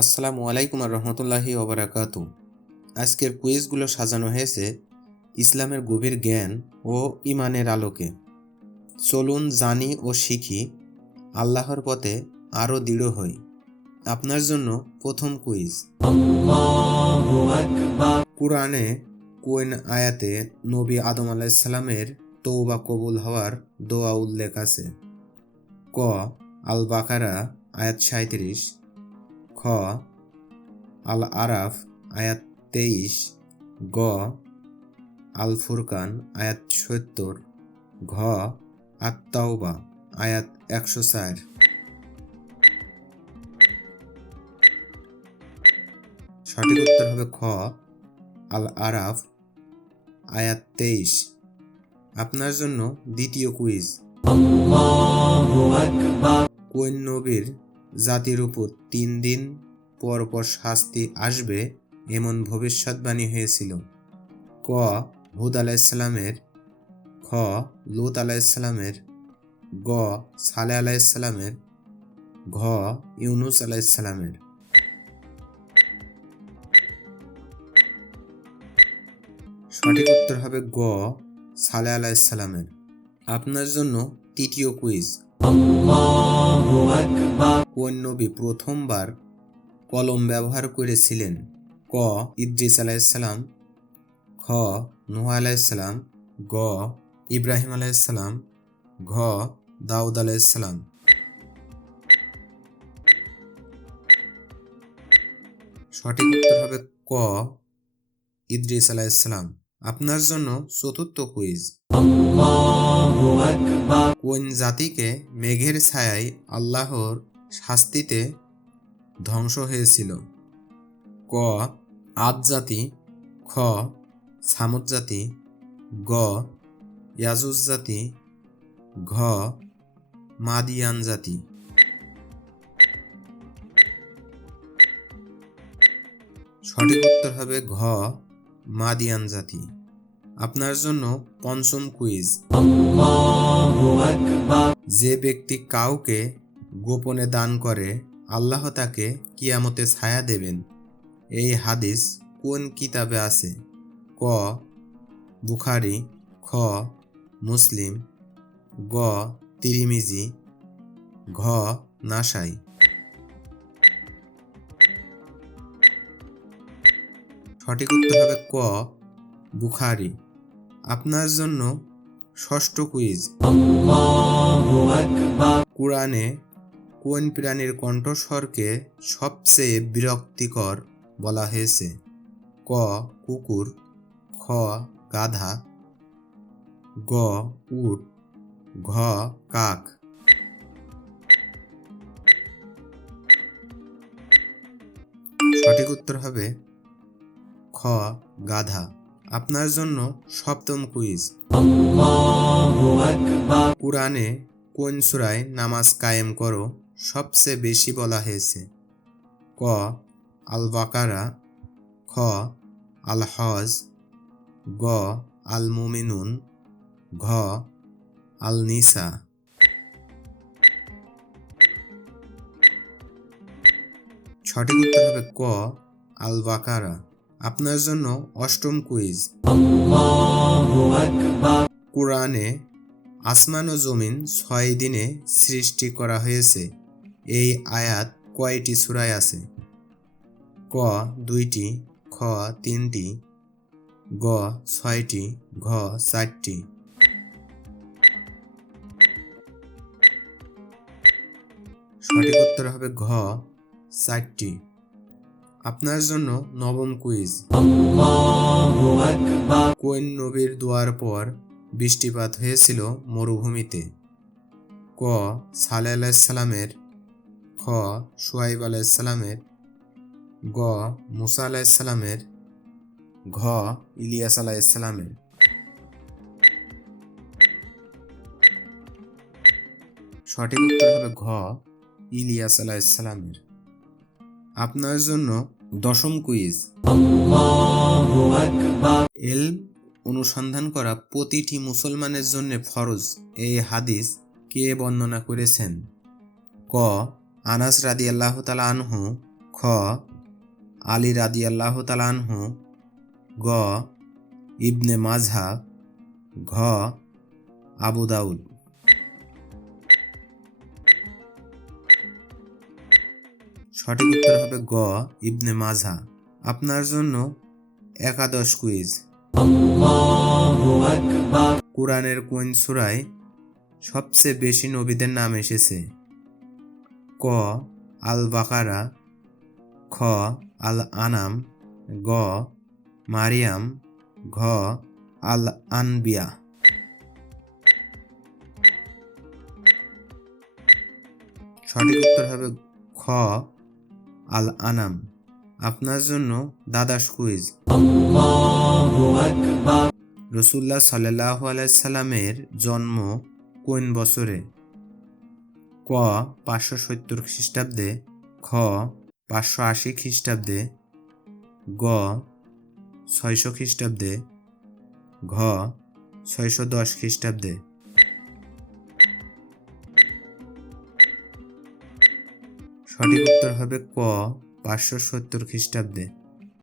আসসালামু আলাইকুম আর রহমতুল্লাহি ওবরাকাত আজকের কুইজগুলো সাজানো হয়েছে ইসলামের গভীর জ্ঞান ও ইমানের আলোকে। চলুন জানি ও শিখি আল্লাহর পথে আরও দৃঢ় হই। আপনার জন্য প্রথম কুইজ। কুরআনে কোয়েন আয়াতে নবী আদম আলাইসাল্লামের তৌবা কবুল হওয়ার দোয়া উল্লেখ আছে? ক আল বাকারা আয়াত সাঁত্রিশ খ আল আরাফ আয়াত তেইশ গ আল ফুরকান আয়াত সত্তর ঘ আত্মাউবা আয়াত একশো চার। সঠিক উত্তর হবে খ আল আরাফ আয়াত তেইশ। আপনার জন্য দ্বিতীয় কুইজ কোন নবীর জাতির উপর তিন দিন পর পর শাস্তি আসবে এমন ভবিষ্যৎবাণী হয়েছিল। ক, হুদ আলাইসালামের খ, লুত আলাইসালামের গ, সালে আলাইসালামের ঘ, ইউনুস আলাইসালামের সঠিক উত্তর হবে গ, সালে আলাইসালামের আপনার জন্য তৃতীয় কুইজ। কোন নবী প্রথমবার কলম ব্যবহার করেছিলেন? ক, ইদ্রিস আলাইসালাম খ, নুহ আলাইসালাম গ, ইব্রাহিম আলাইসালাম ঘ, দাউদ আলাইসালাম সঠিক উত্তর হবে ক, ইদ্রিস আলাইসালাম আপনার জন্য চতুর্থ কুইজ কোন জাতিকে মেঘের ছায়ায় আল্লাহর শাস্তিতে ধ্বংস হয়েছিল? ক, আদ জাতি, খ, সামুদ জাতি, গ, ইয়াজুজ জাতি, ঘ, মাদিয়ান জাতি। সঠিক উত্তর হবে ঘ, মাদিয়ান জাতি। আপনার জন্য পঞ্চম কুইজ। যে ব্যক্তি কাউকে গোপনে দান করে, আল্লাহ তাকে কিয়ামতে ছায়া দেবেন। এই হাদিস কোন কিতাবে আছে? ক, বুখারি, খ, মুসলিম, গ, তিরিমিজি, ঘ, নাসাই। সঠিক উত্তর হবে ক, বুখারি। আপনার জন্য ষষ্ঠ কুইজ। কোরআনে কোন প্রাণীর কণ্ঠস্বরকে সবচেয়ে বিরক্তিকর বলা হয়েছে? ক, কুকুর, খ, গাধা, গ, উট, ঘ, কাক। সঠিক উত্তর হবে খ, গাধা। আপনার জন্য সপ্তম কুইজ। কোরআনে কোন সুরায় নামাজ কায়েম করো সবচেয়ে বেশি বলা হয়েছে? ক আল বাকারা খ আল হজ গ আল মুমিনুন ঘ আল নিসা সঠিক উত্তর হবে ক আল বাকারা আপনার জন্য অষ্টম কুইজ। কোরআনে আসমান ও জমিন ছয় দিনে সৃষ্টি করা হয়েছে। এই আয়াত কয়টি সুরায় আছে? ক দুইটি খ তিনটি গ ছয়টি ঘ চারটি। সঠিক উত্তর হবে ঘ চারটি। আপনার জন্য নবম কুইজ। কোন নবীর দোয়ার পর বৃষ্টিপাত হয়েছিল মরুভূমিতে? ক সালে আলাইসালামের খ সোয়াইব আলাইসালামের গ, মুসা আলাইসালামের ঘ, ইলিয়াস আলাইসালামের সঠিক উত্তর হবে ঘ, ইলিয়াস আলাইসালামের আপনার জন্য দশম কুইজ। এল অনুসন্ধান করা প্রতিটি মুসলমানের জন্য ফরজ এই হাদিস কে বর্ণনা করেছেন? ক আনাস রাদি আল্লাহ তালা আনহু খ আলী রাদি আল্লাহ তালানহু গ ইবনে মাজহা ঘ আবু দাউদ। সঠিক উত্তর হবে গ ইবনে মাঝা আপনার জন্য একাদশ কুইজ। কোরআনের কোন সূরায় সবচেয়ে বেশি নবীদের নাম এসেছে? ক আল বাকারা খ আল আনাম গ মারিয়াম ঘ আল আনবিয়া সঠিক উত্তর হবে খ আল আনাম আপনার জন্য দাদাস কুইজ রসুল্লাহ সাল্লাহ আলাইসাল্লামের জন্ম কোন বছরে? ক, পাঁচশো সত্তর খ্রিস্টাব্দে। খ, পাঁচশো আশি খ্রিস্টাব্দে। গ, ছয়শো খ্রিস্টাব্দে। ঘ, ছয়শো দশ খ্রিস্টাব্দে। সঠিক উত্তর হবে ক পাঁচশো সত্তর খ্রিস্টাব্দে।